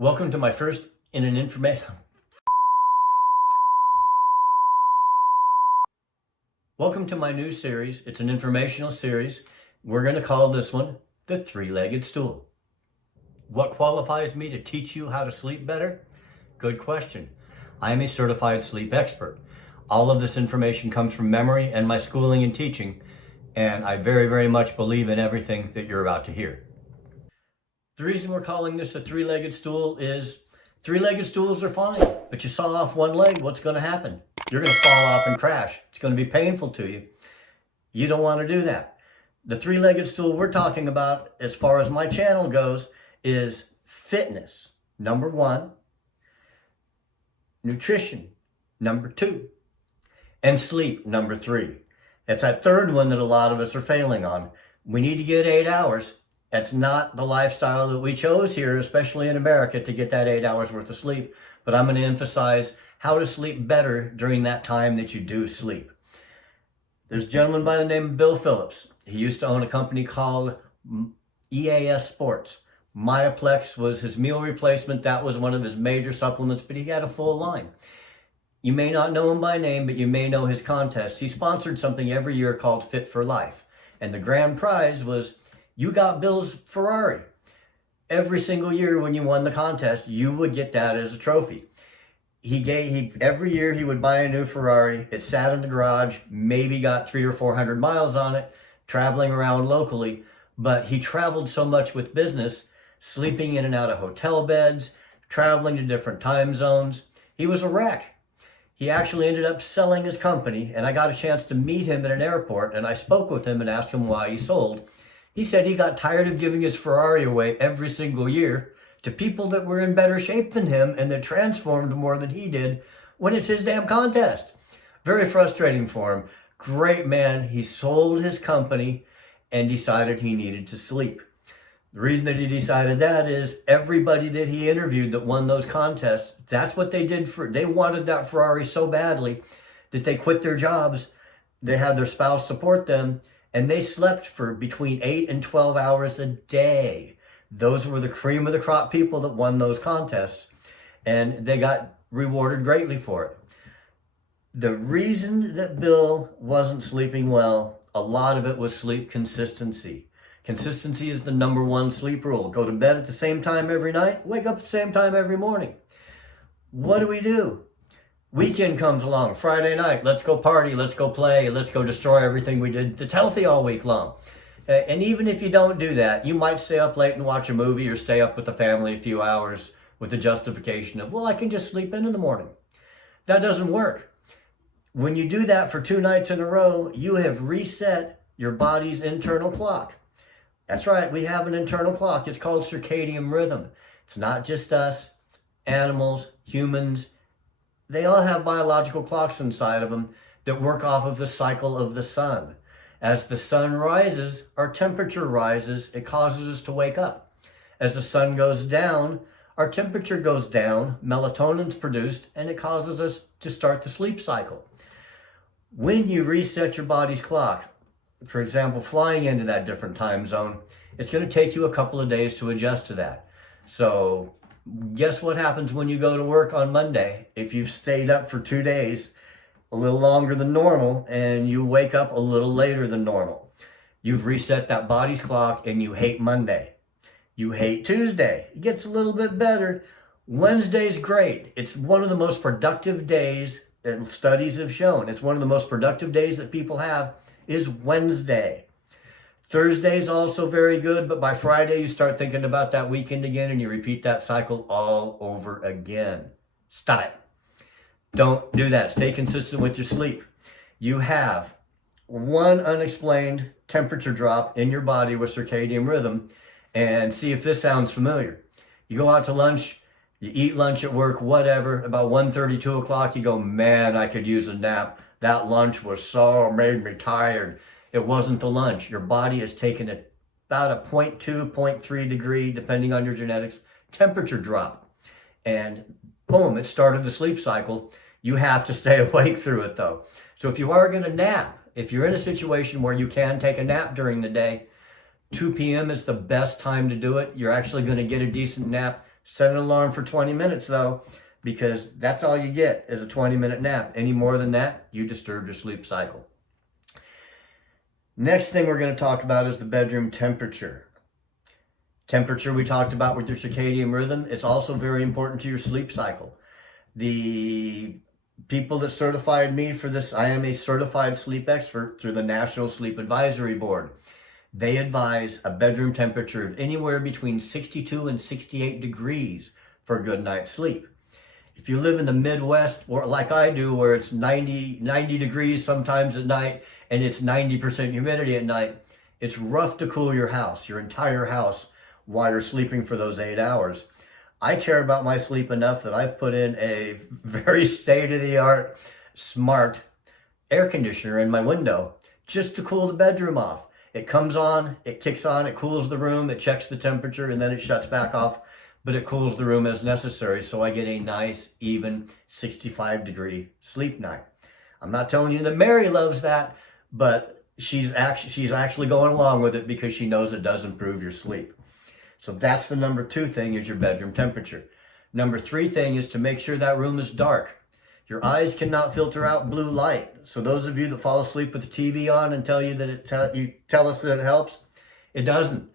Welcome to my first in an information. Welcome to my new series. It's an informational series. We're going to call this one the three-legged stool. What qualifies me to teach you how to sleep better? Good question. I am a certified sleep expert. All of this information comes from memory and my schooling and teaching, and I very, very much believe in everything that you're about to hear. The reason we're calling this a three-legged stool is three-legged stools are fine, but you saw off one leg, what's going to happen? You're going to fall off and crash. It's going to be painful to you. You don't want to do that. The three-legged stool we're talking about, as far as my channel goes, is fitness, number one, nutrition, number two, and sleep, number three. It's that third one that a lot of us are failing on. We need to get 8 hours. That's not the lifestyle that we chose here, especially in America, to get that 8 hours worth of sleep. But I'm going to emphasize how to sleep better during that time that you do sleep. There's a gentleman by the name of Bill Phillips. He used to own a company called EAS Sports. Myoplex was his meal replacement. That was one of his major supplements, but he had a full line. You may not know him by name, but you may know his contest. He sponsored something every year called Fit for Life. And the grand prize was, you got Bill's Ferrari. Every single year when you won the contest, you would get that as a trophy. Every year he would buy a new Ferrari. It sat in the garage, maybe got 300 or 400 miles on it, traveling around locally. But he traveled so much with business, sleeping in and out of hotel beds, traveling to different time zones. He was a wreck. He actually ended up selling his company, and I got a chance to meet him at an airport, and I spoke with him and asked him why he sold. He said he got tired of giving his Ferrari away every single year to people that were in better shape than him and that transformed more than he did when it's his damn contest. Very frustrating for him. Great man. He sold his company and decided he needed to sleep. The reason that he decided that is everybody that he interviewed that won those contests, that's what they did. They wanted that Ferrari so badly that they quit their jobs. They had their spouse support them, and they slept for between 8 and 12 hours a day. Those were the cream of the crop people that won those contests, and they got rewarded greatly for it. The reason that Bill wasn't sleeping well, a lot of it was sleep consistency. Consistency is the number one sleep rule. Go to bed at the same time every night, wake up at the same time every morning. What do? Weekend comes along, Friday night, let's go party, let's go play, let's go destroy everything we did that's healthy all week long. And even if you don't do that, you might stay up late and watch a movie or stay up with the family a few hours with the justification of, well, I can just sleep in the morning. That doesn't work. When you do that for 2 nights in a row, you have reset your body's internal clock. That's right, we have an internal clock. It's called circadian rhythm. It's not just us, animals, humans. They all have biological clocks inside of them that work off of the cycle of the sun. As the sun rises, our temperature rises. It causes us to wake up. As the sun goes down, our temperature goes down, melatonin's produced, and it causes us to start the sleep cycle. When you reset your body's clock, for example, flying into that different time zone, it's going to take you a couple of days to adjust to that. So guess what happens when you go to work on Monday? If you've stayed up for 2 days, a little longer than normal, and you wake up a little later than normal, you've reset that body's clock and you hate Monday. You hate Tuesday. It gets a little bit better. Wednesday's great. It's one of the most productive days, and studies have shown, it's one of the most productive days that people have is Wednesday. Thursday's also very good, but by Friday you start thinking about that weekend again and you repeat that cycle all over again. Stop it. Don't do that. Stay consistent with your sleep. You have one unexplained temperature drop in your body with circadian rhythm, and see if this sounds familiar. You go out to lunch, you eat lunch at work, whatever, about 1:30, 2 o'clock, you go, man, I could use a nap. That lunch was so, made me tired. It wasn't the lunch. Your body has taken about a 0.2, 0.3 degree, depending on your genetics, temperature drop. And boom, it started the sleep cycle. You have to stay awake through it though. So if you are going to nap, if you're in a situation where you can take a nap during the day, 2 p.m. is the best time to do it. You're actually going to get a decent nap. Set an alarm for 20 minutes though, because that's all you get is a 20-minute nap. Any more than that, you disturb your sleep cycle. Next thing we're going to talk about is the bedroom temperature. Temperature we talked about with your circadian rhythm. It's also very important to your sleep cycle. The people that certified me for this, I am a certified sleep expert through the National Sleep Advisory Board. They advise a bedroom temperature of anywhere between 62 and 68 degrees for a good night's sleep. If you live in the Midwest, or like I do, where it's 90 degrees sometimes at night and it's 90% humidity at night, it's rough to cool your house, your entire house, while you're sleeping for those 8 hours. I care about my sleep enough that I've put in a very state-of-the-art smart air conditioner in my window just to cool the bedroom off. It comes on, it kicks on, it cools the room, it checks the temperature, and then it shuts back off, but it cools the room as necessary, so I get a nice, even 65-degree sleep night. I'm not telling you that Mary loves that, but she's actually going along with it because she knows it does improve your sleep. So that's the number 2 thing, is your bedroom temperature. Number 3 thing is to make sure that room is dark. Your eyes cannot filter out blue light. So those of you that fall asleep with the TV on and tell you that you tell us that it helps, it doesn't.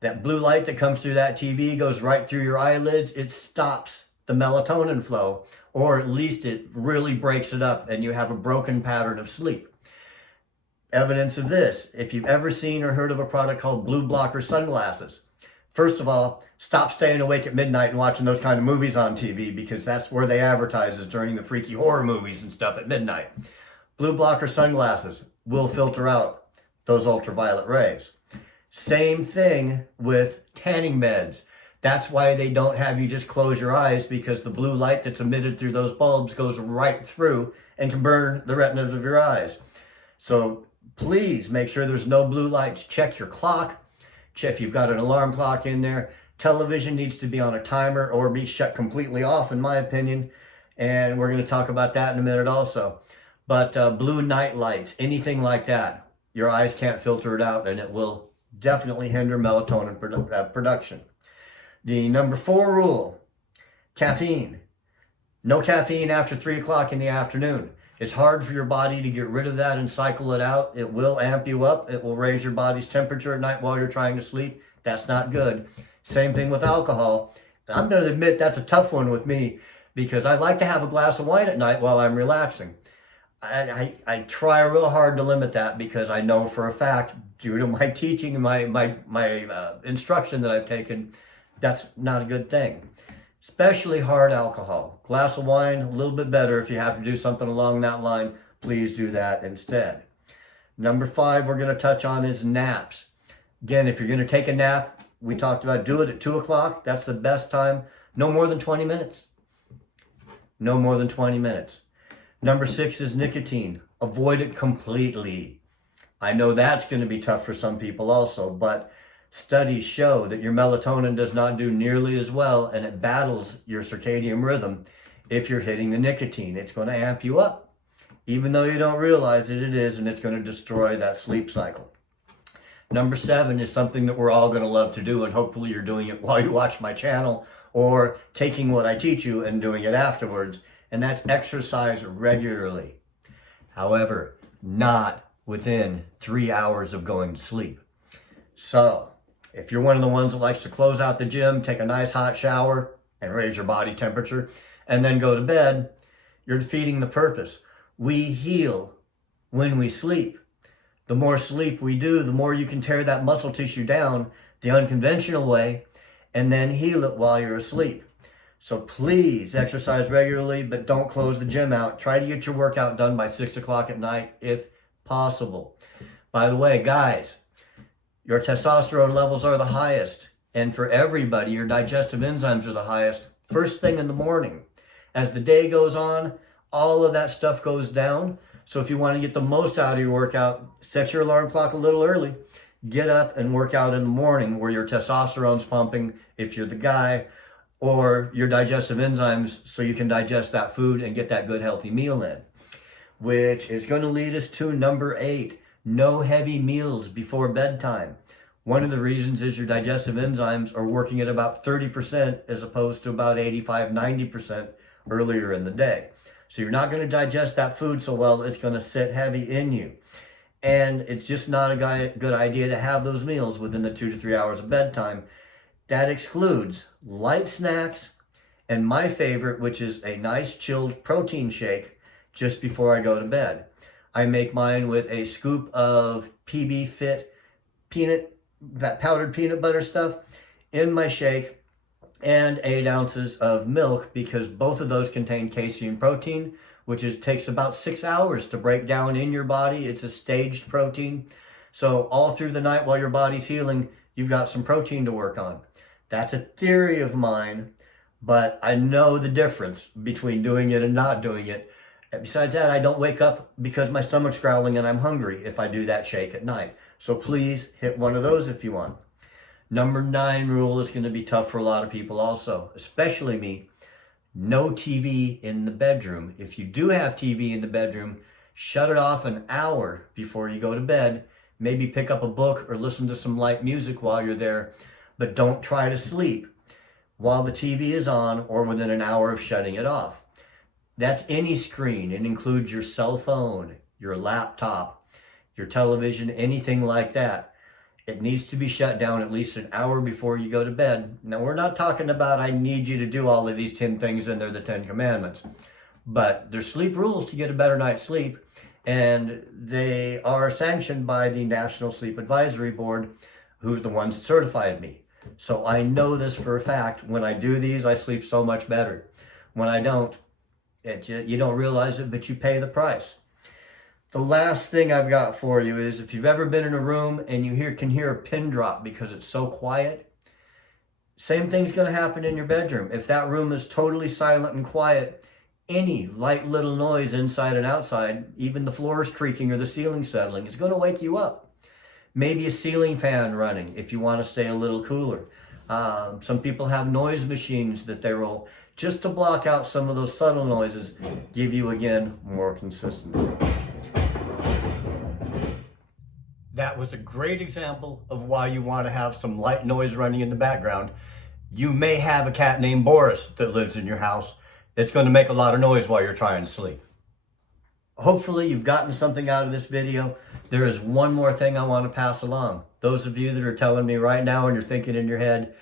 That blue light that comes through that TV goes right through your eyelids. It stops the melatonin flow, or at least it really breaks it up, and you have a broken pattern of sleep. Evidence of this, if you've ever seen or heard of a product called blue blocker sunglasses, first of all, stop staying awake at midnight and watching those kind of movies on TV, because that's where they advertise, is during the freaky horror movies and stuff at midnight. Blue blocker sunglasses will filter out those ultraviolet rays. Same thing with tanning beds. That's why they don't have you just close your eyes, because the blue light that's emitted through those bulbs goes right through and can burn the retinas of your eyes. So please make sure there's no blue lights. Check your clock. Check if you've got an alarm clock in there. Television needs to be on a timer or be shut completely off, in my opinion. And we're going to talk about that in a minute also. But blue night lights, anything like that, your eyes can't filter it out, and it will definitely hinder melatonin production. The number 4 rule, caffeine. No caffeine after 3 o'clock in the afternoon. It's hard for your body to get rid of that and cycle it out. It will amp you up. It will raise your body's temperature at night while you're trying to sleep. That's not good. Same thing with alcohol. And I'm going to admit that's a tough one with me, because I like to have a glass of wine at night while I'm relaxing. I try real hard to limit that, because I know for a fact, due to my teaching and my instruction that I've taken, that's not a good thing. Especially hard alcohol. Glass of wine, a little bit better. If you have to do something along that line, please do that instead. Number 5 we're going to touch on is naps. Again, if you're going to take a nap, we talked about do it at 2 o'clock. That's the best time. No more than 20 minutes. No more than 20 minutes. Number 6 is nicotine. Avoid it completely. I know that's going to be tough for some people also, but studies show that your melatonin does not do nearly as well, and it battles your circadian rhythm if you're hitting the nicotine. It's going to amp you up. Even though you don't realize it, it is, and it's going to destroy that sleep cycle. Number 7 is something that we're all going to love to do, and hopefully you're doing it while you watch my channel, or taking what I teach you and doing it afterwards, and that's exercise regularly. However, not within 3 hours of going to sleep. So, if you're one of the ones that likes to close out the gym, take a nice hot shower, and raise your body temperature, and then go to bed, you're defeating the purpose. We heal when we sleep. The more sleep we do, the more you can tear that muscle tissue down the unconventional way, and then heal it while you're asleep. So please exercise regularly, but don't close the gym out. Try to get your workout done by 6 o'clock at night if possible. By the way, guys, your testosterone levels are the highest, and for everybody, your digestive enzymes are the highest first thing in the morning. As the day goes on, all of that stuff goes down. So if you want to get the most out of your workout, set your alarm clock a little early. Get up and work out in the morning where your testosterone's pumping, if you're the guy, or your digestive enzymes, so you can digest that food and get that good healthy meal in. Which is going to lead us to number 8. No heavy meals before bedtime. One of the reasons is your digestive enzymes are working at about 30% as opposed to about 85, 90% earlier in the day. So you're not going to digest that food so well, it's going to sit heavy in you. And it's just not a good idea to have those meals within the 2 to 3 hours of bedtime. That excludes light snacks and my favorite, which is a nice chilled protein shake just before I go to bed. I make mine with a scoop of PB Fit that powdered peanut butter stuff in my shake and 8 ounces of milk, because both of those contain casein protein, which takes about 6 hours to break down in your body. It's a staged protein. So all through the night while your body's healing, you've got some protein to work on. That's a theory of mine, but I know the difference between doing it and not doing it. And besides that, I don't wake up because my stomach's growling and I'm hungry if I do that shake at night. So please hit one of those if you want. Number 9 rule is going to be tough for a lot of people also, especially me. No TV in the bedroom. If you do have TV in the bedroom, shut it off an hour before you go to bed. Maybe pick up a book or listen to some light music while you're there, but don't try to sleep while the TV is on or within an hour of shutting it off. That's any screen. It includes your cell phone, your laptop, your television, anything like that. It needs to be shut down at least an hour before you go to bed. Now, we're not talking about I need you to do all of these 10 things and they're the 10 commandments. But there's sleep rules to get a better night's sleep, and they are sanctioned by the National Sleep Advisory Board, who's the ones that certified me. So I know this for a fact. When I do these, I sleep so much better. When I don't, you don't realize it, but you pay the price. The last thing I've got for you is, if you've ever been in a room and you can hear a pin drop because it's so quiet, same thing's going to happen in your bedroom. If that room is totally silent and quiet, any light little noise inside and outside, even the floors creaking or the ceiling settling, is going to wake you up. Maybe a ceiling fan running if you want to stay a little cooler. Some people have noise machines that they roll just to block out some of those subtle noises, give you, again, more consistency. That was a great example of why you want to have some light noise running in the background. You may have a cat named Boris that lives in your house. It's going to make a lot of noise while you're trying to sleep. Hopefully you've gotten something out of this video. There is one more thing I want to pass along. Those of you that are telling me right now and you're thinking in your head,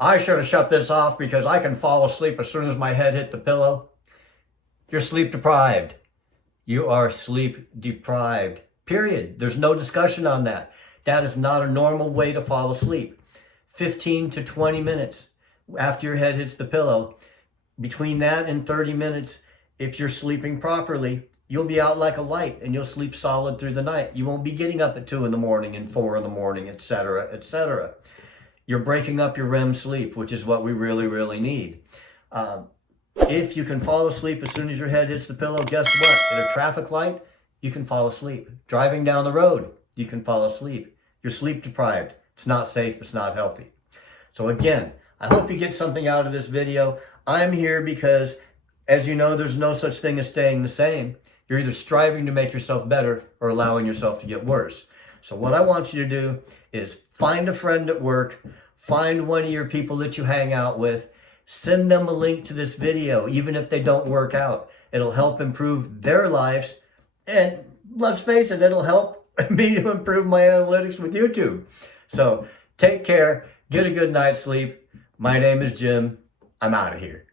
I should have shut this off because I can fall asleep as soon as my head hit the pillow. You're sleep deprived. You are sleep deprived. Period. There's no discussion on that. That is not a normal way to fall asleep. 15 to 20 minutes after your head hits the pillow. Between that and 30 minutes, if you're sleeping properly, you'll be out like a light and you'll sleep solid through the night. You won't be getting up at 2 in the morning and 4 in the morning, etc., etc. You're breaking up your REM sleep, which is what we really, really need. If you can fall asleep as soon as your head hits the pillow, guess what? At a traffic light, you can fall asleep. Driving down the road, you can fall asleep. You're sleep deprived. It's not safe. It's not healthy. So again, I hope you get something out of this video. I'm here because, as you know, there's no such thing as staying the same. You're either striving to make yourself better or allowing yourself to get worse. So what I want you to do is find a friend at work, find one of your people that you hang out with, send them a link to this video, even if they don't work out. It'll help improve their lives. And let's face it, it'll help me to improve my analytics with YouTube. So take care. Get a good night's sleep. My name is Jim. I'm out of here.